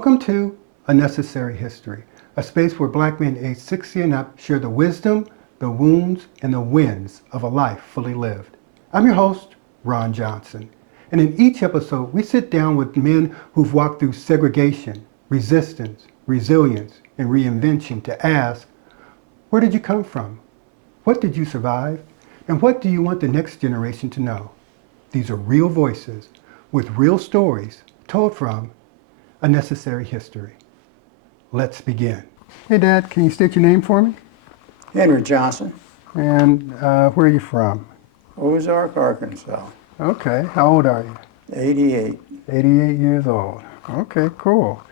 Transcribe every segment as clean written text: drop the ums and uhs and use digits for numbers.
Welcome to A Necessary History, a space where black men aged 60 and up share the wisdom, the wounds, and the wins of a life fully lived. I'm your host, Ron Johnson, and in each episode, we sit down with men who've walked through segregation, resistance, resilience, and reinvention to ask, where did you come from? What did you survive? And what do you want the next generation to know? These are real voices with real stories told from A Necessary History. Let's begin. Hey, Dad, can you state your name for me? Henry Johnson, And where are you from? Ozark, Arkansas, Okay, how old are you? 88. 88 years old. Okay, cool.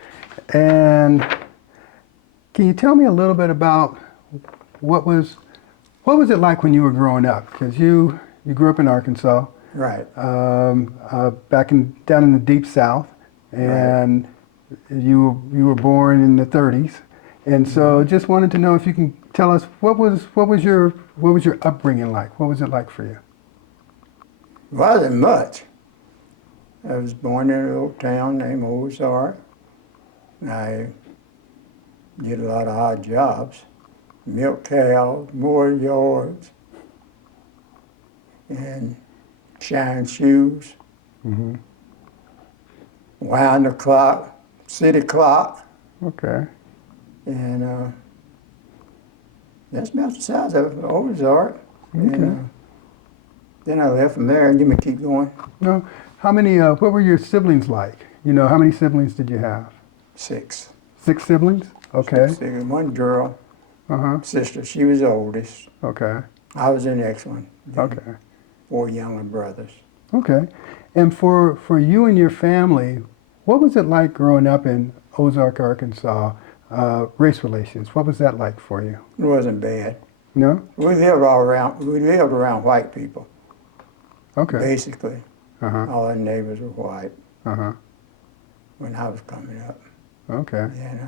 And can you tell me a little bit about what was it like when you were growing up? Because you grew up in Arkansas, Right. down in the deep South, and you were born in the 30s, and so just wanted to know if you can tell us what was your upbringing like? What was it like for you? Wasn't much. I was born in a little town named Ozark. I did a lot of odd jobs. Milk cows, mow yards, and shine shoes, Mm-hmm. wind the clock, city clock, Okay. and that's about the size of Ozark. Okay. And, then I left from there, and you may keep going. No, how many? What were your siblings like? You know, how many siblings did you have? 6. 6 siblings. Okay. 6, one girl, Uh-huh. sister. She was the oldest. Okay. I was the next one. Then Okay. 4 younger brothers. Okay. And for you and your family, what was it like growing up in Ozark, Arkansas? Race relations. What was that like for you? It wasn't bad. No. We lived around white people, Okay. basically. Uh-huh. All our neighbors were white Uh-huh. when I was coming up. Okay. And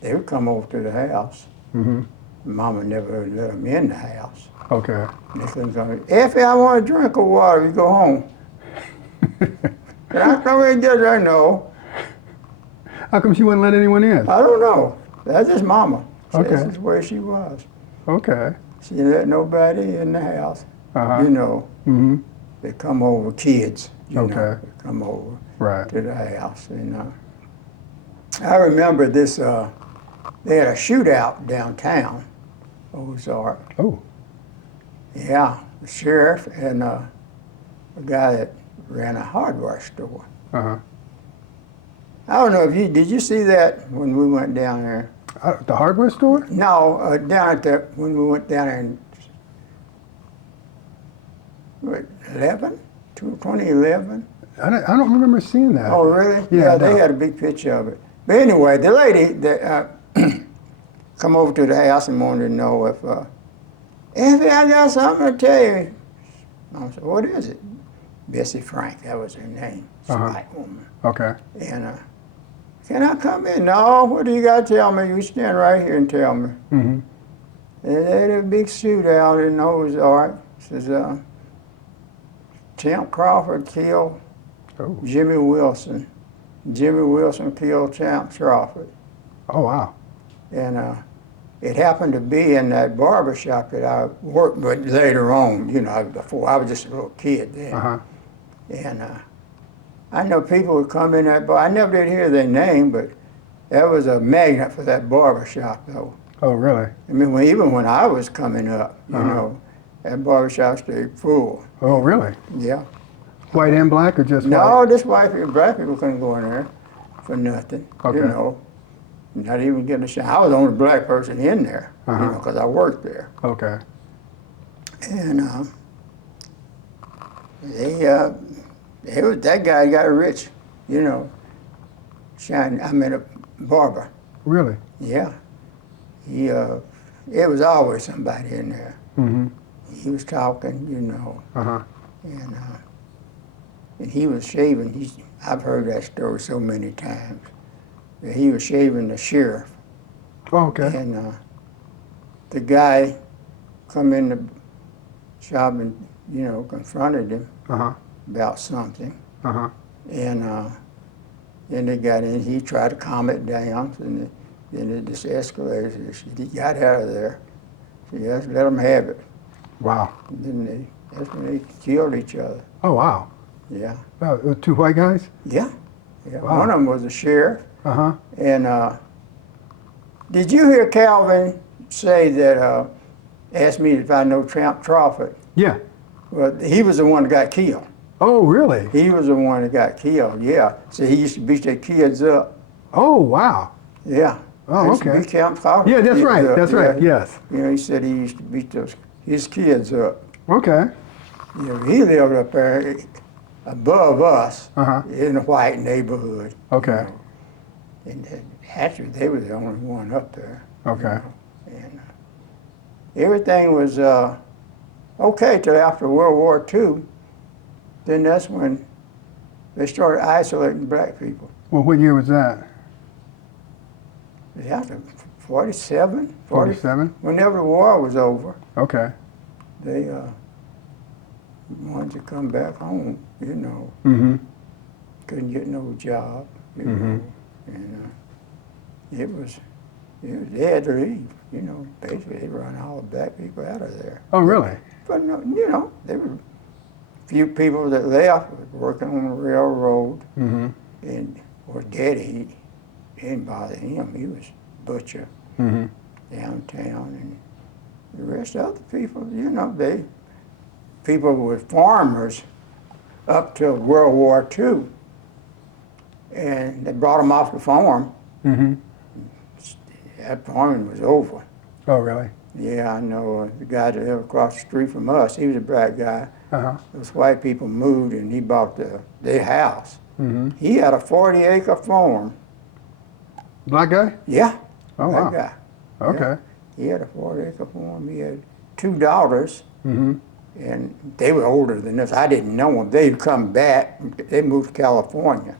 they would come over to the house. Mm-hmm. Mama never would let them in the house. Okay. They couldn't come. Effie, I want a drink of water. You go home. Can I come in and get that? No. How come she wouldn't let anyone in? I don't know. That's just Mama. Okay. That's just where she was. Okay. She didn't let nobody in the house. Uh-huh. You know, Mm-hmm. they come over, kids, you Okay. know, they come over Right. to the house. And I remember this, they had a shootout downtown, Ozark. Oh. Yeah, the sheriff and a guy that ran a hardware store. Uh-huh. I don't know if did you see that when we went down there? The hardware store? No, down at when we went down there in, what, 2011? I don't remember seeing that. Oh, really? Yeah, they no. had a big picture of it. But anyway, the lady that come over to the house and wanted to know if I got something to tell you. I said, what is it? Bessie Frank, that was her name. She's a white woman. Okay. And can I come in? No, what do you got to tell me? You stand right here and tell me. Mm-hmm. They had a big shootout in Ozark. Says, Champ Crawford killed Oh. Jimmy Wilson. Jimmy Wilson killed Champ Crawford. Oh, wow. And it happened to be in that barber shop that I worked with later on, you know, before I was just a little kid then. Uh-huh. And I know people would come in that bar. I never did hear their name, but that was a magnet for that barber shop, though. Oh, really? I mean, even when I was coming up, you know, that barber shop stayed full. Oh, really? Yeah. White and black or just No, white? this white people, black people couldn't go in there for nothing. Okay. You know, not even getting a shot. I was the only black person in there, you Uh-huh. know, because I worked there. Okay. And that guy got rich, you know. A barber. Really? Yeah. It was always somebody in there. Mm-hmm. He was talking, you know, Uh-huh. and he was shaving. I've heard that story so many times. That he was shaving the sheriff. Oh, okay. And the guy come in the shop and, you know, confronted him Uh-huh. about something. Uh-huh. And And they got in, he tried to calm it down, and then it just escalated. He got out of there. So just let them have it. Wow. And then that's when they killed each other. Oh, wow. Yeah. Two white guys? Yeah. Yeah. Wow. One of them was a sheriff. Uh-huh. And did you hear Calvin say that, asked me if I know Tramp Crawford? Yeah. Well, he was the one that got killed. Oh, really? He was the one that got killed, yeah. So he used to beat their kids up. Oh, wow. Yeah. Oh, Used to okay. beat Camp Crawford Yeah, that's kids right. up, That's yeah. right. Yes. You know, he said he used to beat his kids up. Okay. You know, he lived up there above us Uh-huh. in a white neighborhood. Okay. You know. And actually, they were the only one up there. Okay. You know. And everything was okay till after World War II. Then that's when they started isolating black people. Well, what year was that? It was after 47? 47? Whenever the war was over, Okay. they wanted to come back home, you know. Mm-hmm. Couldn't get no job, you know. And they had to leave, you know. Basically, they run all the black people out of there. Oh, really? But, no, you know, there were few people that left working on the railroad. Mm-hmm. And or Daddy, he didn't bother him. He was butcher Mm-hmm. downtown, and the rest of the people, you know, people were farmers up till World War II, and they brought them off the farm. Mm-hmm. That farming was over. Oh, really? Yeah, I know the guy that lived across the street from us. He was a black guy. Uh-huh. Those white people moved, and he bought their house. Mm-hmm. He had a 40-acre farm. Black guy? Yeah. Oh, That wow. guy. Okay. He had a 40-acre farm. He had 2 daughters, Mm-hmm. and they were older than us. I didn't know them. They'd come back. They moved to California.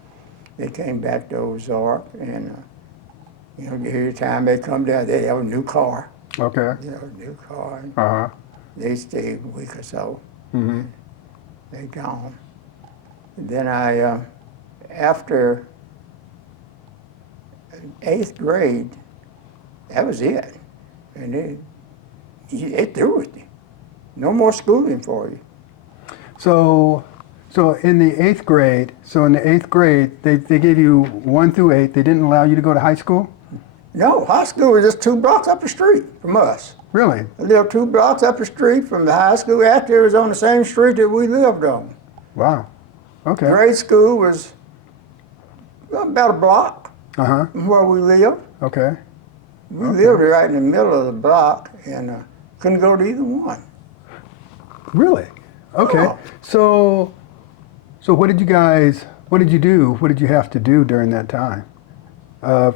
They came back to Ozark, and you know, every time they come down, they have a new car. Okay. You know, a new car. And Uh-huh. they stayed a week or so. Mm-hmm. They gone. And then after 8th grade, that was it. And they threw it. No more schooling for you. So in the 8th grade, they gave you 1 through 8. They didn't allow you to go to high school? No, high school was just 2 blocks up the street from us. Really? I lived 2 blocks up the street from the high school. After it was on the same street that we lived on. Wow. Okay. Grade school was about a block Uh-huh. from where we lived. Okay. We lived right in the middle of the block and couldn't go to either one. Really? Okay. Oh. So what did you do? What did you have to do during that time?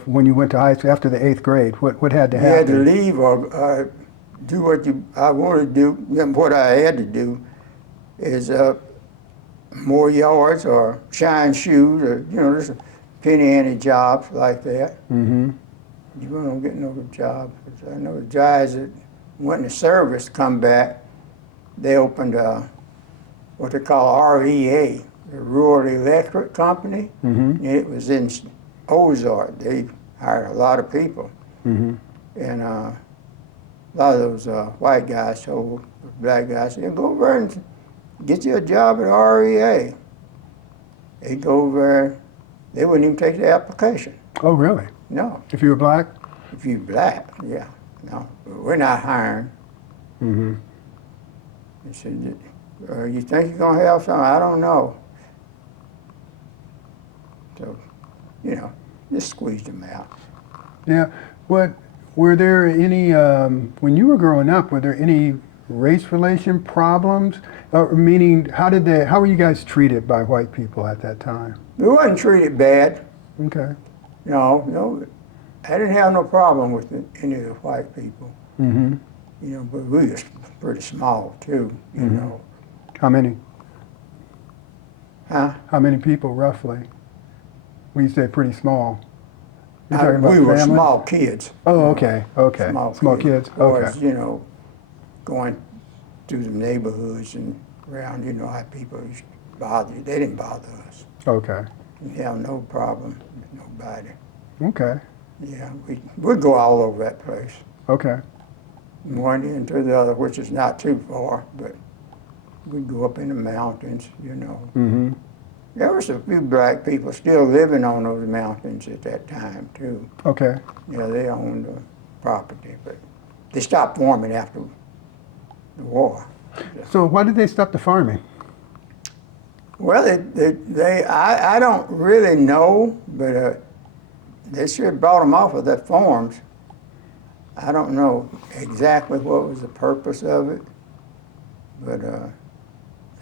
When you went to high school after the 8th grade, what had to You had to happen? leave or do what I wanted to do. What I had to do is mow yards or shine shoes or, you know, just penny ante jobs like that. Mm-hmm. You don't get no job. I know the guys that went into service come back, they opened what they call REA, the Rural Electric Company. Mm-hmm. And it was in Ozark. They hired a lot of people. Mm-hmm. And a lot of those white guys told the black guys, yeah, go over and get you a job at REA. They go over there, they wouldn't even take the application. Oh, really? No, If you were black? if you're black, yeah. No, we're not hiring. Mm-hmm. They said, you think you're going to have something? I don't know. So, you know, just squeezed them out. Yeah. Were there any, when you were growing up, were there any race relation problems? Meaning, how were you guys treated by white people at that time? We wasn't treated bad. Okay. No, I didn't have no problem with any of the white people. Mm-hmm. You know, but we was pretty small too, you Mhm. know. How many? Huh? How many people, roughly? When you say pretty small, you're talking about We were families? small kids. Oh, okay, okay. Small kids, okay. Was, you know, going through the neighborhoods and around, you know, how people used to bother you. They didn't bother us. Okay. We have no problem with nobody. Okay. Yeah, we go all over that place. Okay. One end to the other, which is not too far, but we go up in the mountains, you know. Mm-hmm. There was a few black people still living on those mountains at that time, too. Okay. Yeah, they owned the property, but they stopped farming after the war. So why did they stop the farming? Well, I don't really know, but they sure brought them off of their farms. I don't know exactly what was the purpose of it, but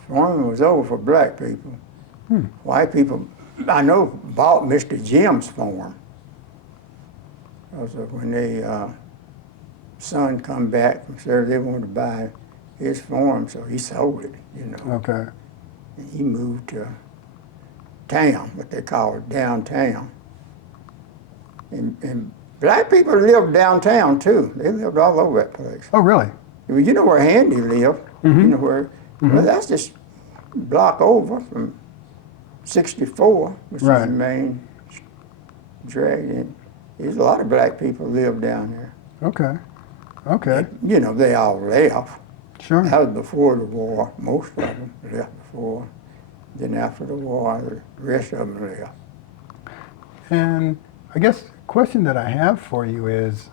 farming was over for black people. White people, I know, bought Mr. Jim's farm. Because when they son come back from service, they wanted to buy his farm, so he sold it, you know. Okay. And he moved to town, what they call it, downtown. And black people lived downtown too. They lived all over that place. Oh, really? Well, you know where Handy lived. Mm-hmm. You know where, well, that's just a block over from 64, which is Right. the main drag. And there's a lot of black people live down there. Okay. Okay. You know, they all left. Sure. That was before the war. Most of them left before. Then after the war, the rest of them left. And I guess the question that I have for you is,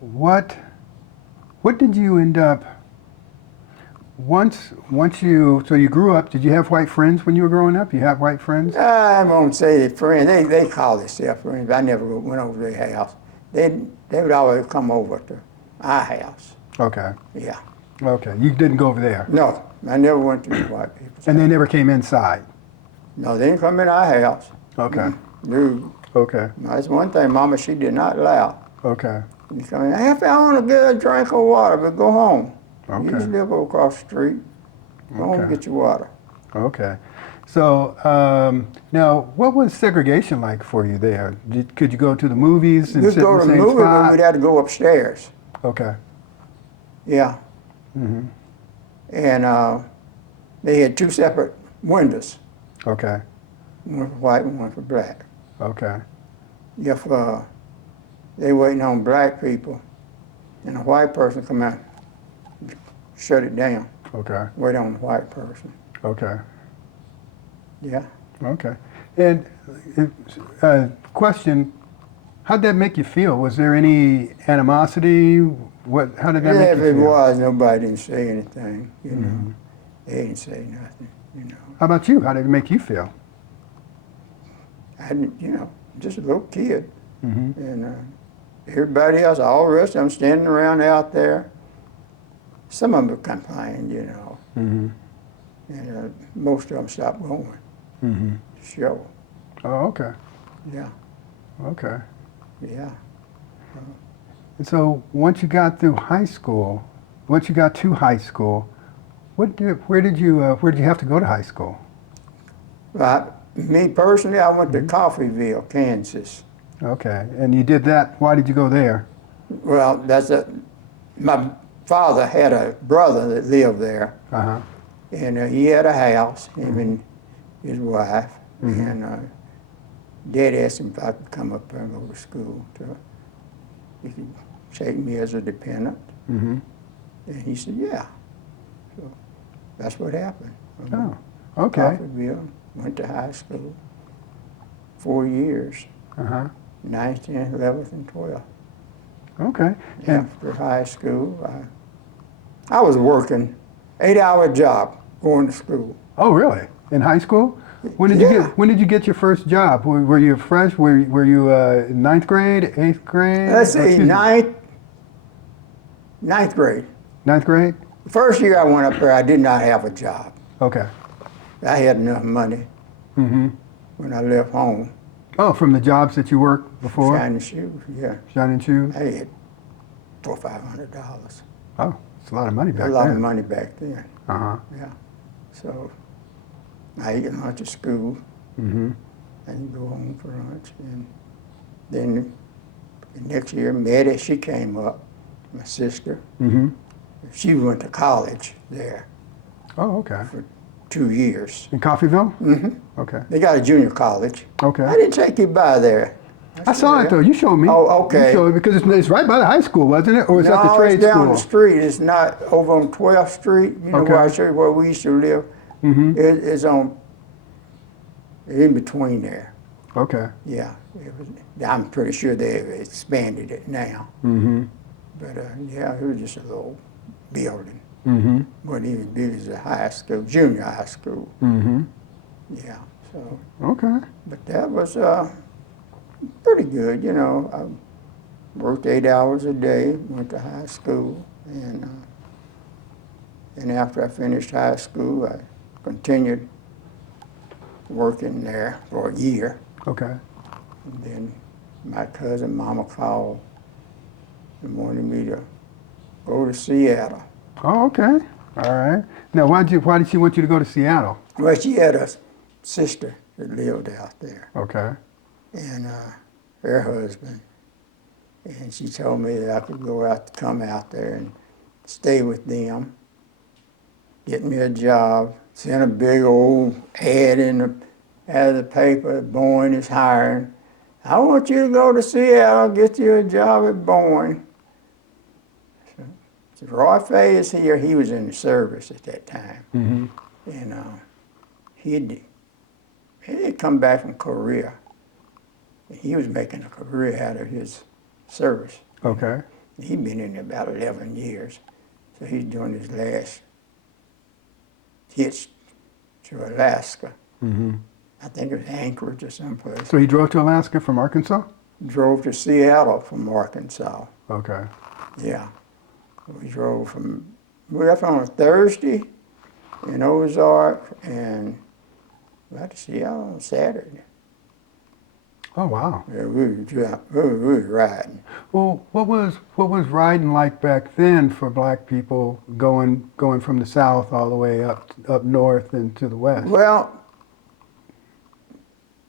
what did you end up, once you, so you grew up, did you have white friends when you were growing up? You have white friends? I won't say they're friends. They call themselves friends. I never went over to their house. They would always come over to our house. Okay. Yeah. Okay. You didn't go over there? No, I never went to the white people's And house. they never came inside? No, they didn't come in our house. Okay. No. Okay. No, that's one thing Mama, she did not allow. Okay. You come in, hey, if I want to get a drink of water, but go home. You Okay. just live over across the street. Go home and Okay. get your water. Okay. So now, what was segregation like for you there? Could you go to the movies and You'd sit go in to the the same movie, but spot? we'd have to go upstairs. Okay. Yeah. Mm-hmm. And they had two separate windows, Okay. one for white and one for black. Okay. If they waiting on black people and a white person come out, shut it down, Okay. wait on the white person. Okay. Yeah. Okay. And question, how'd that make you feel? Was there any animosity? How did that Yeah, make if you it feel? was, nobody didn't say anything, you know. Mhm. They didn't say nothing, you know. How about you? How did it make you feel? I didn't, you know, just a little kid. Mm-hmm. And everybody else, all the rest of them standing around out there. Some of them complained, you know. Mm-hmm. And most of them stopped going Mm-hmm. to show. Oh, okay. Yeah, Okay. yeah. And so once you got to high school, where did you have to go to high school? Well, me personally, I went to Coffeyville, Kansas. Okay. And you did that. Why did you go there? Well, my father had a brother that lived there, Uh-huh. and he had a house, him and his wife, Mhm. and Dad asked him if I could come up there and go to school. He could take me as a dependent, Mm-hmm. and he said, yeah. So that's what happened. Oh, okay. Coffeyville, went to high school, 4 years, Uh-huh. 9th, 10th, 11th, and 12th. Okay. And After high school, I was working 8-hour job going to school. oh, really? In high school? When did Yeah. when did you get your first job? Were you fresh? Were you in 9th grade, 8th grade? Let's see, Excuse me, ninth grade. 9th grade? The first year I went up there, I did not have a job. Okay. I had enough money Mm-hmm. when I left home. Oh, from the jobs that you worked before? Shining shoes, yeah. Shining shoes? I had $400 or $500. Oh, it's a lot of money back A lot then. of money back then, Uh-huh. yeah. So I ate lunch at school, Mm-hmm. and go home for lunch. And then the next year, Maddie, she came up, my sister. Mm-hmm. She went to college there Oh, okay. for 2 years. In Coffeyville? Mm-hmm. Okay. They got a junior college. Okay. I didn't take you by there. I saw it though. You showed me. Oh, okay. You showed me because it's right by the high school, wasn't it? Or is that the No, trade it's down school? the street. It's not over on 12th Street. You know where I Okay. showed you where we used to live? Mm-hmm. It's on, in between there. Okay. Yeah. I'm pretty sure they've expanded it now. Mm-hmm. But yeah, it was just a little building. Mm-hmm. What even big as a high school, junior high school. Mm-hmm. Yeah. So, Okay. but that was pretty good. You know, I worked 8 hours a day, went to high school, and after I finished high school, I continued working there for a year. Okay. And then my cousin, Mama, called and wanted me to go to Seattle. Oh, okay. All right. Now, why did she want you to go to Seattle? Well, she had a sister that lived out there, Okay. and her husband. And she told me that I could come out there and stay with them, get me a job, send a big old ad out of the paper, Boeing is hiring. I want you to go to Seattle, get you a job at Boeing. So Roy Fay is here. He was in the service at that time. Mm-hmm. And he had come back from Korea. He was making a career out of his service. Okay. He'd been in there about 11 years. So he's doing his last hitch to Alaska. Mm-hmm. I think it was Anchorage or someplace. So he drove to Alaska from Arkansas? Drove to Seattle from Arkansas. Okay. Yeah. We left on a Thursday in Ozark and got to Seattle on Saturday. Oh, wow. Yeah, we were riding. Well, what was riding like back then for black people going from the south all the way up north and to the west? Well,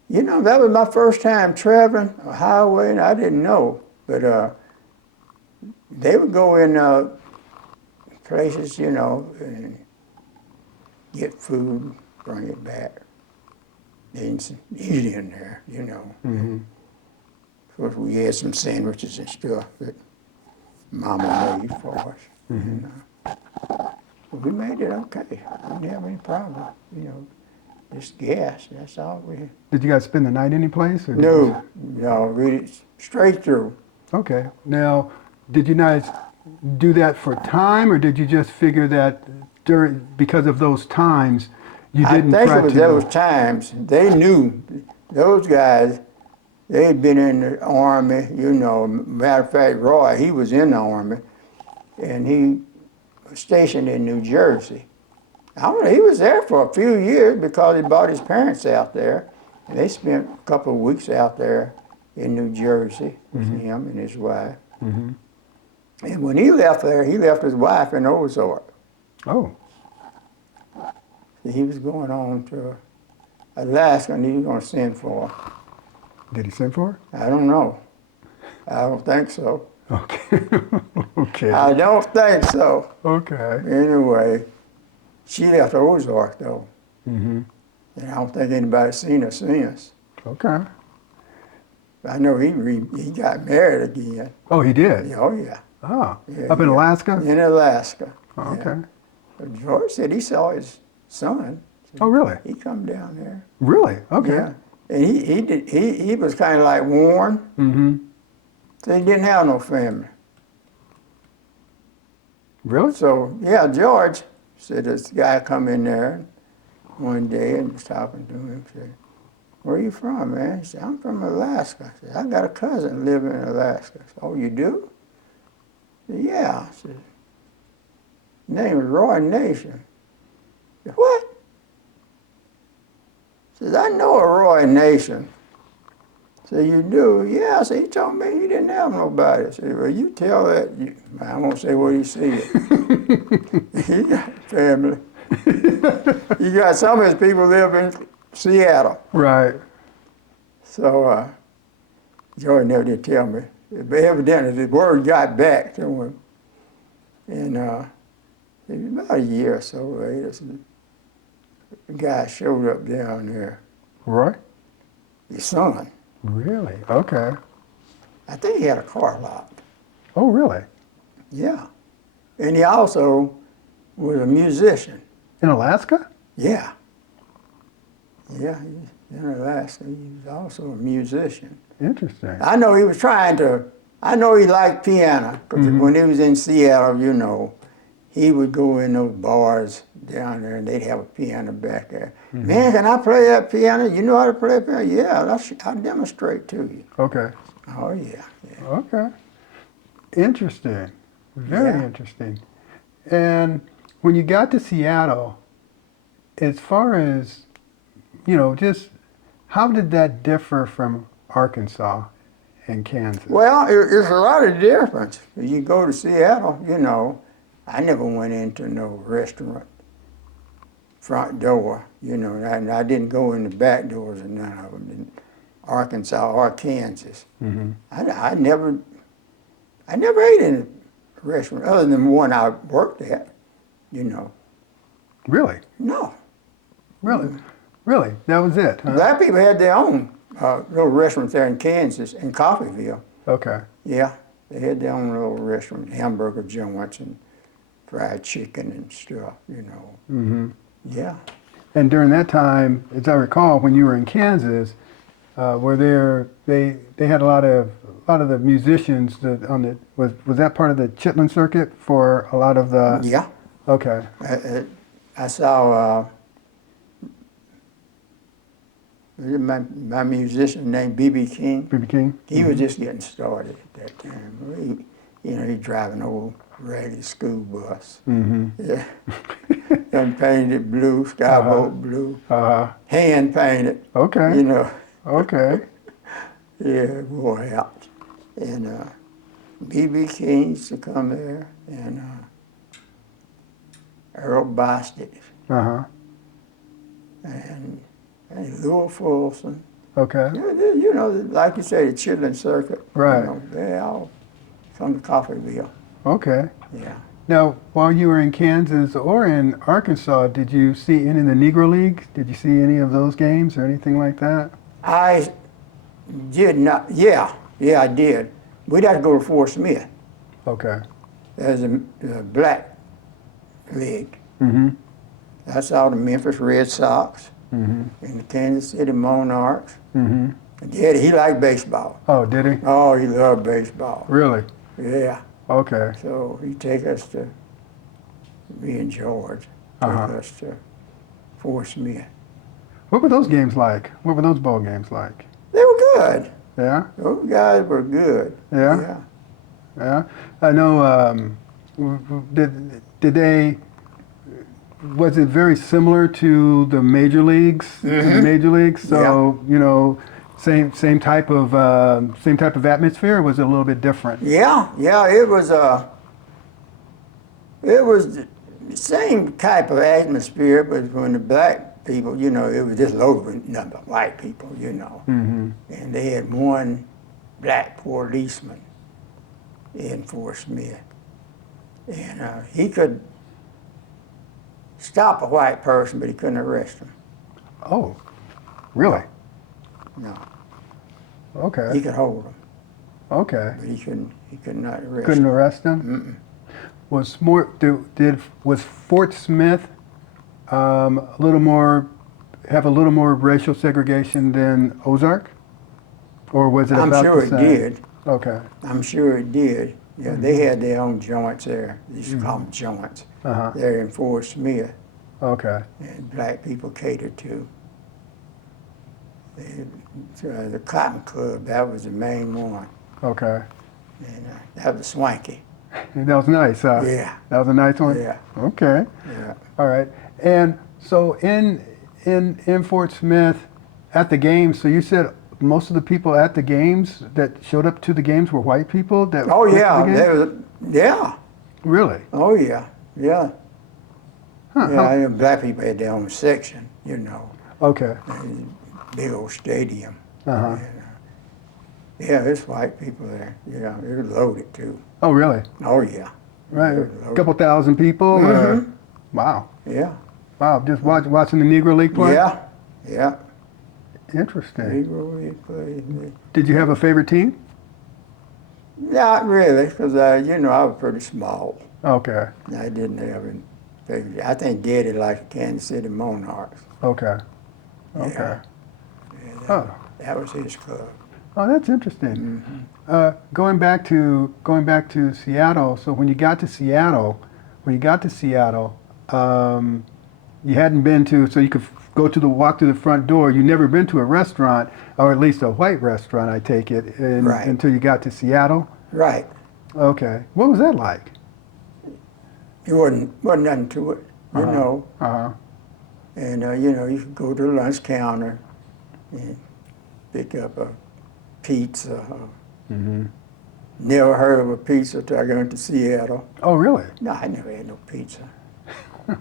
you know, that was my first time traveling a highway, and I didn't know. But they would go in places, you know, and get food, bring it back. Eat in there, you know. Mm-hmm. Of course, we had some sandwiches and stuff that Mama made for us. Mm-hmm. And, we made it okay. We didn't have any problem, you know. Just gas, that's all we had. Did you guys spend the night any place? Or No, really straight through. Okay. Now, did you guys do that for time, or did you just figure that because of those times, you didn't I think try it was to those times. They knew, those guys, they had been in the Army, you know. Matter of fact, Roy, he was in the Army, and he was stationed in New Jersey. He was there for a few years because he brought his parents out there, and they spent a couple of weeks out there in New Jersey with him and his wife. Mm-hmm. And when he left there, he left his wife in Ozark. Oh. He was going on to Alaska, and he was going to send for her. Did he send for I don't know. I don't think so. her? Okay. Okay. I don't think so. Okay. Anyway, she left Ozark, though. Mm-hmm. And I don't think anybody's seen her since. Okay. I know he got married again. Oh, he did? Oh, yeah. Oh. Yeah, Up in yeah. Alaska? In Alaska. Oh, yeah. okay. But George said he saw his son. Oh, really? He come down there. Really? Okay. Yeah. And he was kind of like Warren. Mm-hmm. So he didn't have no family. Really? So, yeah, George said this guy come in there one day and was talking to him. Said, "Where are you from, man?" He said, "I'm from Alaska." I said, "I got a cousin living in Alaska." I said, "Oh, you do?" I said, "Yeah." I said, "His name is Roy Nation." I said, "What?" I said, "I know a Roy Nation." I said, "You do?" "Yeah." I said, "He told me he didn't have nobody." I said, "Well, you tell that." I won't say what he said. He got family. He got some of his people live in Seattle. Right. So George never did tell me. But evidently the word got back to him. And it was about a year or so later. guy showed up down there. Roy? His son. Really? Okay. I think he had a car lot. Oh, really? Yeah. And he also was a musician. In Alaska? Yeah. Yeah, in Alaska. He was also a musician. Interesting. I know he was trying to, I know he liked piano, because when he was in Seattle, you know, he would go in those bars down there and they'd have a piano back there. Man, can I play that piano? You know how to play piano? Yeah, I'll demonstrate to you. Okay. Oh, yeah. Yeah. Okay. Interesting. Very Yeah. interesting. And when you got to Seattle, as far as, just how did that differ from Arkansas and Kansas? Well, it's a lot of difference. You go to Seattle, you know, I never went into no restaurant front door, you know, and I didn't go in the back doors of none of them in Arkansas or Kansas. Mm-hmm. I never ate in a restaurant other than the one I worked at, you know. Really? No. Really? Really? That was it, huh? Black people had their own little restaurants there in Kansas, in Coffeyville. Okay. Yeah, they had their own little restaurant, hamburger joints and fried chicken and stuff, you know. Mm-hmm. Yeah. And during that time, as I recall, when you were in Kansas, they had a lot of the musicians was that part of the Chitlin circuit for a lot of the. Yeah. Okay. I saw my musician named B.B. King. B.B. King. He was just getting started at that time. He driving an old ragged school bus. Mm-hmm. Yeah. Done painted blue, skyboat blue. Hand painted. Okay. You know. Okay. Yeah, wore out. And B.B. King used to come there, and Earl Bostic, Uh-huh. and Louis Fulson. Okay. You know, like you say, the Chitlin Circuit. Right. You know, they all from the Coffeyville. Okay. Yeah. Now, while you were in Kansas or in Arkansas, did you see any of the Negro Leagues? Did you see any of those games or anything like that? I did not. Yeah, I did. We'd have to go to Fort Smith. Okay. There's a black league. Mm-hmm. I saw the Memphis Red Sox Mm-hmm. and the Kansas City Monarchs. Mm-hmm. And he liked baseball. Oh, did he? Oh, he loved baseball. Really? Yeah. Okay. So he'd take us to, me and George, took us to Fort Smith. What were those games like? What were those ball games like? They were good. Yeah? Those guys were good. Yeah? Yeah. Yeah? I know, did they, was it very similar to the major leagues? To the major leagues? So, same type of atmosphere, or was it a little bit different? Yeah, it was the same type of atmosphere, but when the black people, you know, it was just loaded with nothing but white people, you know. Mm-hmm. And they had one black policeman in Fort Smith. And he could stop a white person, but he couldn't arrest him. Oh, really? No. Okay. He could hold him, Okay. but he could not arrest Couldn't him. arrest him? Mm-mm. Was Fort Smith have a little more racial segregation than Ozark? Or was it I'm about sure the it same? did. Okay. I'm sure it did. Yeah, they had their own joints there. They used to call them joints. Uh-huh. There in Fort Smith, Okay. and black people catered to. The Cotton Club, that was the main one. Okay. And that was swanky. That was nice, huh? Yeah. That was a nice one? Yeah. Okay. Yeah. All right. And so in Fort Smith, at the games, so you said most of the people at the games that showed up to the games were white people? Oh went to yeah, the games? yeah. Really? Oh yeah, yeah. Huh. Yeah, and black people had their own section, you know. Okay. Big old stadium. Uh-huh. And, yeah, there's white people there. Yeah, they're loaded too. Oh, really? Oh yeah. Right. They're A loaded. couple thousand people? Mhm. Wow. Yeah. Wow, just watching the Negro League play? Yeah, yeah. Interesting. Negro League play. Did you have a favorite team? Not really, because I was pretty small. Okay. I didn't have any favorite. I think Daddy liked the Kansas City Monarchs. Okay. Okay. Yeah, yeah, Oh. that was his club. Oh, that's interesting. Mm-hmm. Going back to Seattle. So when you got to Seattle, you hadn't been to, so you could walk to the front door. You never been to a restaurant, or at least a white restaurant, I take it, Right. until you got to Seattle. Right. Okay. What was that like? It wasn't nothing to it, you Uh-huh. know. Uh-huh. And you could go to the lunch counter and pick up a pizza. Mm-hmm. Never heard of a pizza till I went to Seattle. Oh, really? No, I never had no pizza.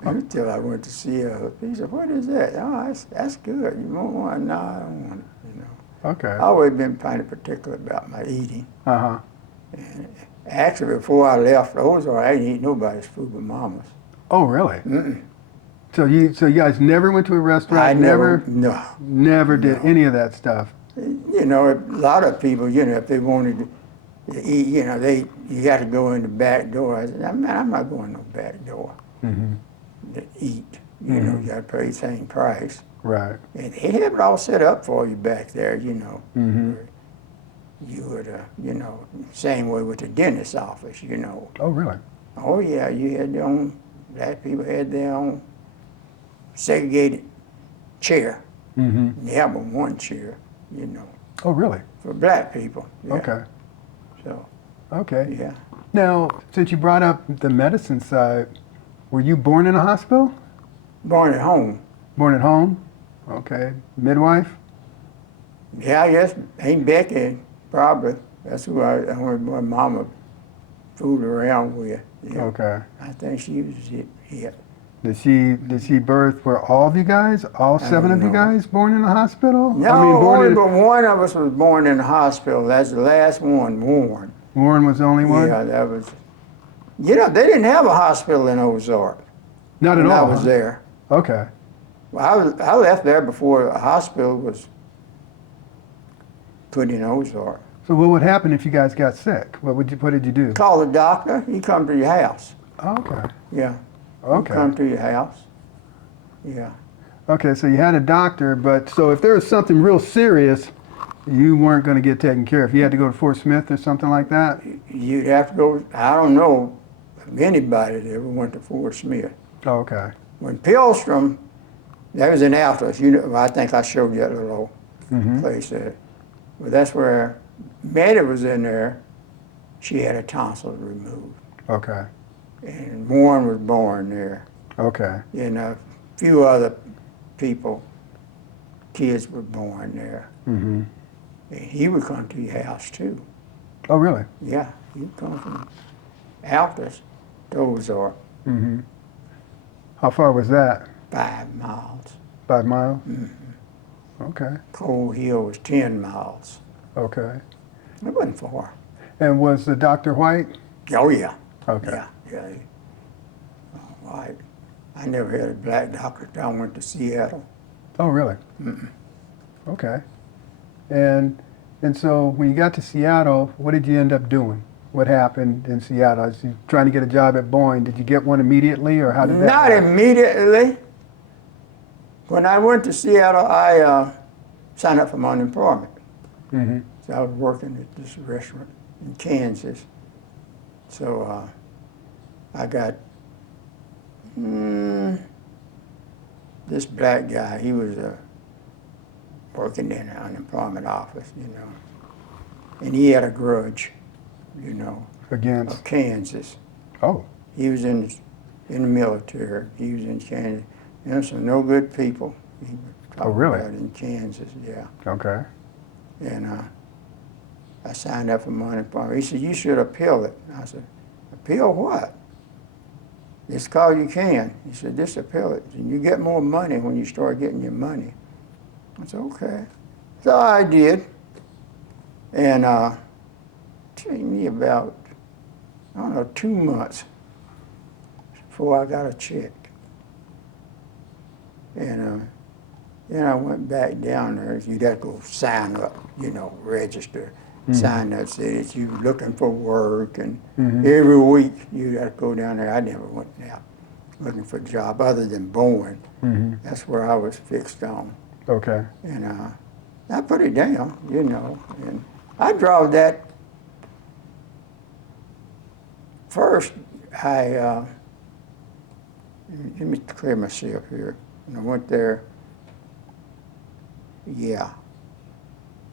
Until I went to Seattle. Pizza, what is that? Oh, that's good. You want one? No, I don't want it, you know. Okay. I always been kind of particular about my eating. Uh-huh. And actually, before I left Ozark, I didn't eat nobody's food but Mama's. Oh, really? Mm-mm. So you guys never went to a restaurant? I Never did No. any of that stuff. You know, a lot of people, if they wanted to eat, you got to go in the back door. I said, man, I'm not going no back door Mm-hmm. to eat. You know, you got to pay the same price. Right. And they have it all set up for you back there, Mm-hmm. where you would, same way with the dentist's office, Oh, really? Oh, yeah, you had their own, black people had their own segregated chair. Mm-hmm. They have but one chair, Oh, really? for black people. Yeah. Okay. So, Okay. yeah. Now, since you brought up the medicine side, were you born in a hospital? Born at home. Born at home? Okay. Midwife? Yeah, I guess Aunt Becky, probably. That's who my mama fooled around with. Yeah. Okay. I think she was it. Did she birth, were all of you guys, all seven of you know. guys born in a hospital? No, only but one of us was born in the hospital. That's the last one, Warren. Warren was the only one? Yeah, that was. They didn't have a hospital in Ozark Not at when all. I was there. Okay. Well, I left there before a hospital was put in Ozark. So what would happen if you guys got sick? What did you do? Call the doctor. He come to your house. Okay. Yeah. He Okay. come to your house. Yeah. Okay, so you had a doctor, but so if there was something real serious, you weren't going to get taken care of. You had to go to Fort Smith or something like that? You'd have to go. I don't know of anybody that ever went to Fort Smith. Oh, okay. When Pilstrom, that was in Altus. I think I showed you that little Mm-hmm. place there. But that's where Maddie was in there. She had a tonsil removed. Okay. And Warren was born there. Okay. And a few other people, kids were born there. Mm-hmm. And he would come to your house too. Oh, really? Yeah, he would come from Altus to Ozark, Mm-hmm. How far was that? 5 miles. 5 miles? Mhm. Okay. Cold Hill was 10 miles. Okay. It wasn't far. And was the doctor white? Oh, yeah. Okay. Yeah. White. I never had a black doctor till I went to Seattle. Oh, really? Mm-mm. Okay. And so when you got to Seattle, what did you end up doing? What happened in Seattle? As you trying to get a job at Boeing, did you get one immediately, or how did that? Not work? immediately. When I went to Seattle, I signed up for my unemployment. Mm-hmm. So I was working at this restaurant in Kansas. So I got this black guy. He was working in the unemployment office, and he had a grudge, Against? of Kansas. Oh. He was in the military. He was in Kansas. Some no good people. He was talking really? about in Kansas, yeah. Okay. And I signed up for my unemployment. He said, you should appeal it. I said, appeal what? It's called you can. He said, just appeal it. And you get more money when you start getting your money. I said, okay. So I did. And took me about, 2 months before I got a check. And then I went back down there. You'd have to go sign up, register, sign up, say that you were looking for work, and every week you'd have to go down there. I never went out looking for a job other than Boeing. That's where I was fixed on. Okay. And I put it down, and I drove that. First, let me clear myself here. And I went there, yeah.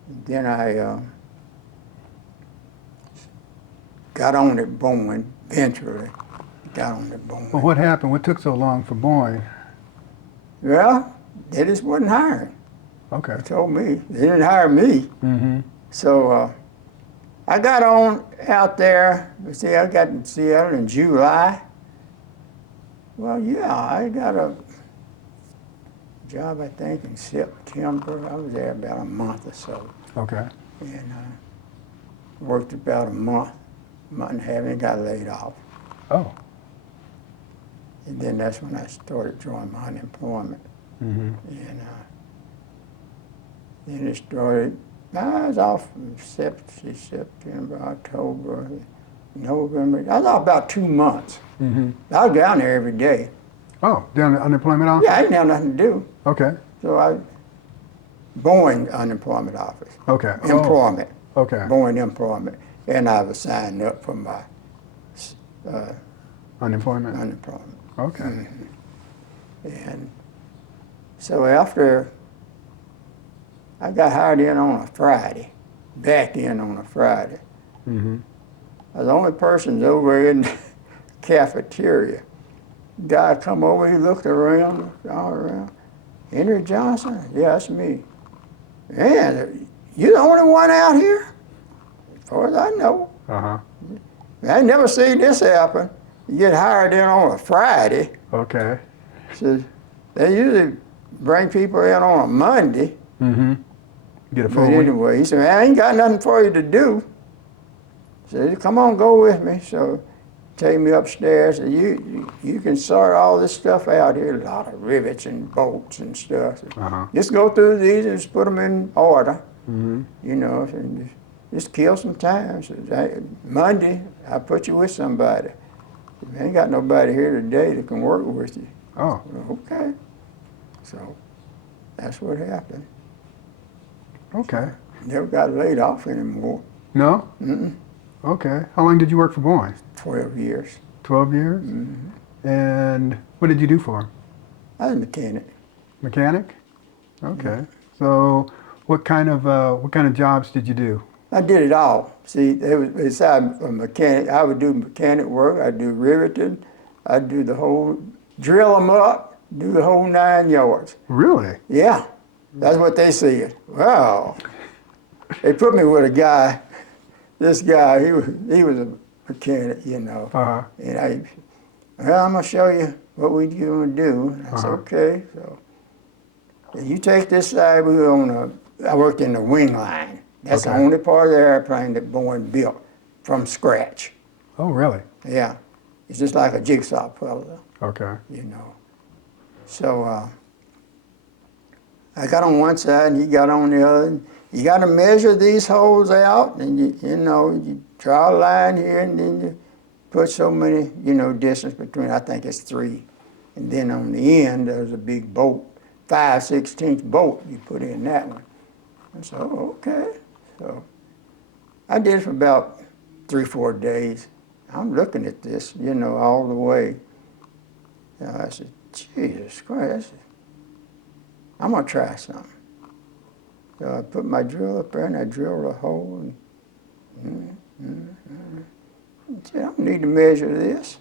And then I got on at Boeing, eventually. Got on at Boeing. Well, what happened? What took so long for Boeing? Well, they just wasn't hiring. Okay. They told me. They didn't hire me. So I got on out there. See, I got in Seattle in July. Well, yeah, I got a job, I think, in September. I was there about a month or so. Okay. And worked about a month and a half, and got laid off. Oh. And then that's when I started drawing my unemployment. And then it started, I was off from September, October, November. I was off about 2 months. I was down there every day. Oh, down the unemployment office? Yeah, I didn't have nothing to do. Okay. So Boeing unemployment office. Okay. Employment. Oh. Okay. Boeing employment. And I was signed up for my Unemployment? Okay. And so after I got hired in on a Friday, back in on a Friday. I was the only person over in the cafeteria. Guy come over, he looked around, all around. Henry Johnson? Yeah, that's me. Man, you the only one out here? As far as I know. I never seen this happen. You get hired in on a Friday. Okay. So they usually bring people in on a Monday. Get a But full week? anyway, he said, man, I ain't got nothing for you to do. He said, come on, go with me. So take me upstairs, and you can sort all this stuff out here, a lot of rivets and bolts and stuff. So just go through these and just put them in order, and just kill some time. So Monday, I'll put you with somebody. I ain't got nobody here today that can work with you. Oh. Okay. So that's what happened. Okay. Never got laid off anymore. No? Okay. How long did you work for Boeing? 12 years. 12 years? And what did you do for them? I was a mechanic. Mechanic? Okay. So what kind of jobs did you do? I did it all. See, besides a mechanic, I would do mechanic work. I'd do riveting. I'd do the whole, drill them up, do the whole 9 yards. Really? Yeah, that's what they said. Wow. They put me with a guy. This guy, he was a mechanic, And well, I'm gonna show you what we gonna do. And I said, okay. So you take this side. I worked in the wing line. That's the only part of the airplane that Boeing built from scratch. Oh, really? Yeah, it's just like a jigsaw puzzle. Okay. So I got on one side and he got on the other. You got to measure these holes out, and you draw a line here, and then you put so many, distance between. I think it's 3, and then on the end there's a big bolt, 5/16 bolt. You put in that one. And so okay, so I did it for about 3-4 days. I'm looking at this, all the way. I said, Jesus Christ, I'm gonna try something. So I put my drill up there and I drilled a hole and I said, I don't need to measure this.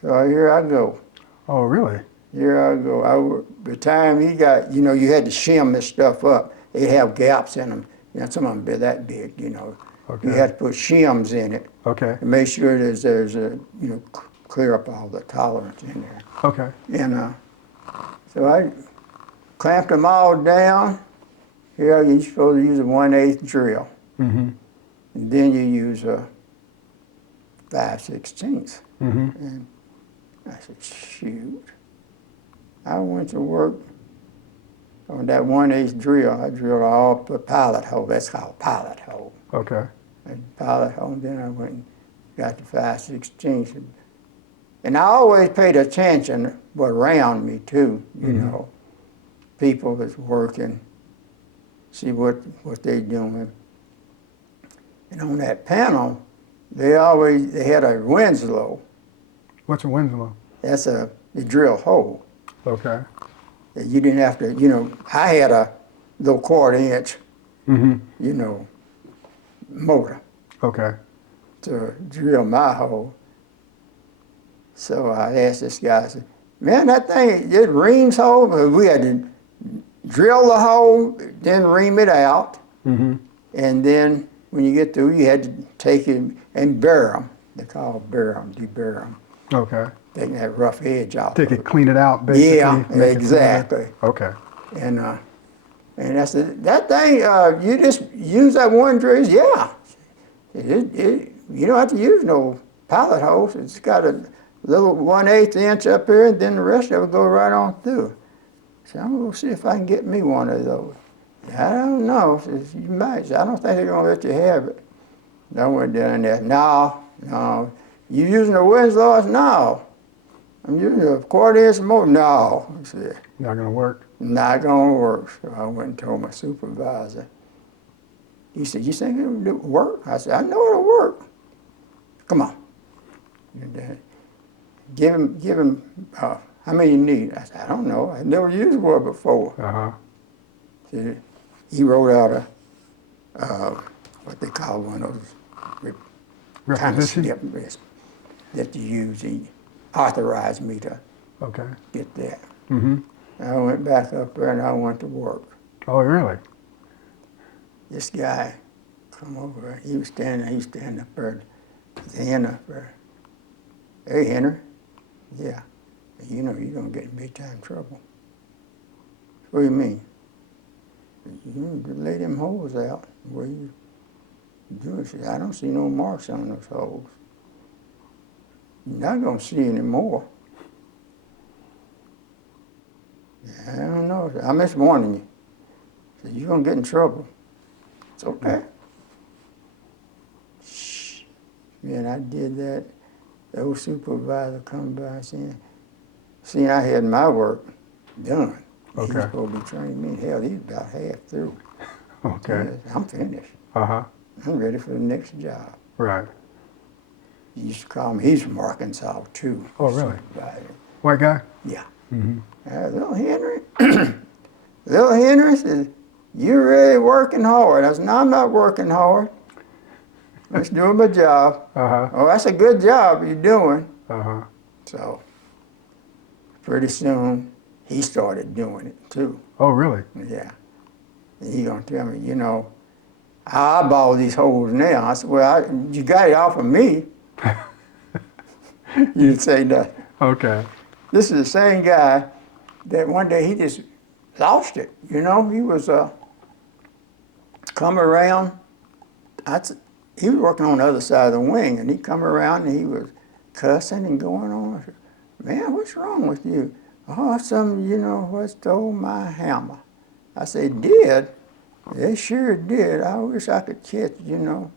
So here I go. Oh, really? Here I go. The time he got, you had to shim this stuff up. They have gaps in them. Some of them be that big, Okay. You had to put shims in it. Okay. To make sure there's a, clear up all the tolerance in there. Okay. And so I clamped them all down. Here you're supposed to use a 1/8 drill. And then you use a 5/16. And I said, shoot. I went to work on that 1/8 drill. I drilled all the pilot hole. That's called pilot hole. Okay. And pilot hole. And then I went and got the 5/16. And I always paid attention what around me too. You know, people that's working, see what they doing. And on that panel, they had a Winslow. What's a Winslow? That's a drill hole. Okay. That you didn't have to, you know, I had a little 1/4 inch, you know, motor Okay. to drill my hole. So I asked this guy, I said, man, that thing, it reams hole, but we had to drill the hole, then ream it out. And then when you get through, you had to take it and bury them. They call bury them, debury them. Okay. Taking that rough edge off. Take of it, clean it out, basically. Yeah, make it exactly. smoother. Okay. And I said, that thing, you just use that one drill? Yeah. You don't have to use no pilot hose. It's got a little 1/8 inch up here, and then the rest of it go right on through. So I'm going to see if I can get me one of those. I don't know. Says, you might. I don't think they're going to let you have it. I went down there. No. You using a Winslow? I said, no. I'm using a 1/4 inch motor. No. He said, Not gonna work. not going to work. So I went and told my supervisor. He said, you think it'll work? I said, I know it'll work. Come on. And, give him, how many you need? I said, I don't know. I never used one before. So he wrote out what they call one of those Requisition? that you use. He authorized me to get that. I went back up there and I went to work. Oh, really? This guy come over. He was standing up there at the end up there. Hey, Henry. Yeah. You know you're going to get in big time trouble. What do you mean? You need to lay them holes out. What are you doing? She said, I don't see no marks on those holes. You're not going to see any more. I don't know. I'm just warning you. Said, you're going to get in trouble. It's okay. Shh. Man, I did that. The old supervisor come by and saying, see, I had my work done. He's supposed to be training me. Hell, he's about half through. Okay. I'm finished. I'm ready for the next job. Right. He used to call me, he's from Arkansas too. Oh, really? Supervisor. White guy? Yeah. Little Henry, little Henry says, you're really working hard. I said, no, I'm not working hard. I'm just doing my job. Oh, that's a good job you're doing. So pretty soon, he started doing it too. Oh, really? Yeah. And he gonna tell me, you know, I eyeball these holes now. I said, well, you got it off of me. You didn't say nothing. Okay. This is the same guy that one day he just lost it. You know, he was come around. He was working on the other side of the wing, and he come around and he was cussing and going on. I said, man, what's wrong with you? Oh, some, you know, what stole my hammer. I said, did? They sure did. I wish I could catch, you know.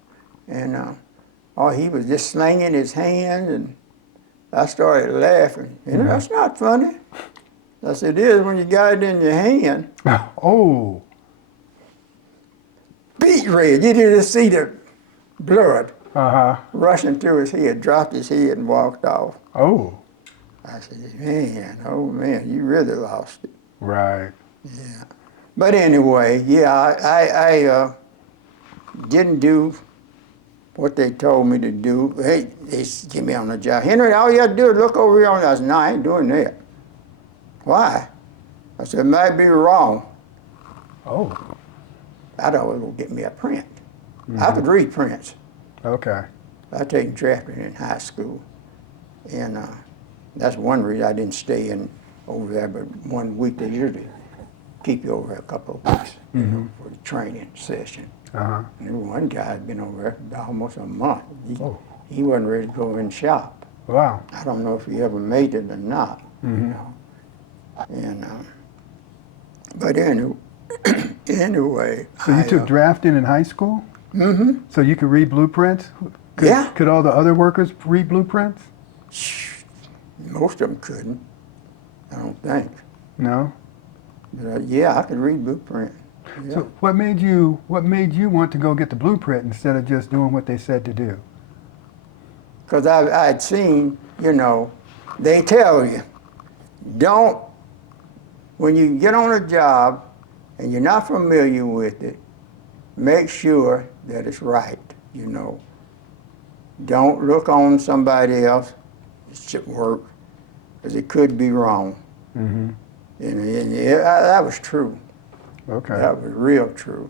And he was just slinging his hand, and I started laughing. You know, that's not funny. I said, it is when you got it in your hand. Oh. Beet red. You didn't see the blood rushing through his head, dropped his head and walked off. Oh. I said, man, you really lost it. Right. Yeah. But anyway, yeah, I didn't do what they told me to do. Hey, they get me on the job. Henry, all you have to do is look over here. I said, no, I ain't doing that. Why? I said, it might be wrong. Oh. I thought it would get me a print. I could read prints. Okay. I taken drafting in high school. And that's one reason I didn't stay in over there, but 1 week they usually keep you over there a couple of weeks you know, for the training session. And one guy had been over there almost a month. He wasn't ready to go in shop. Wow. I don't know if he ever made it or not. You know. And but anyway, anyway, So you took drafting in high school? Mm-hmm. So you could read blueprints? Yeah. Could all the other workers read blueprints? Most of them couldn't. I don't think. No. But yeah, I could read blueprint. Yeah. So what made you want to go get the blueprint instead of just doing what they said to do? Because I had seen, you know, they tell you, don't, when you get on a job and you're not familiar with it, make sure that it's right, you know. Don't look on somebody else, it should work, because it could be wrong. Mm-hmm. And that was true. Okay. That was real true.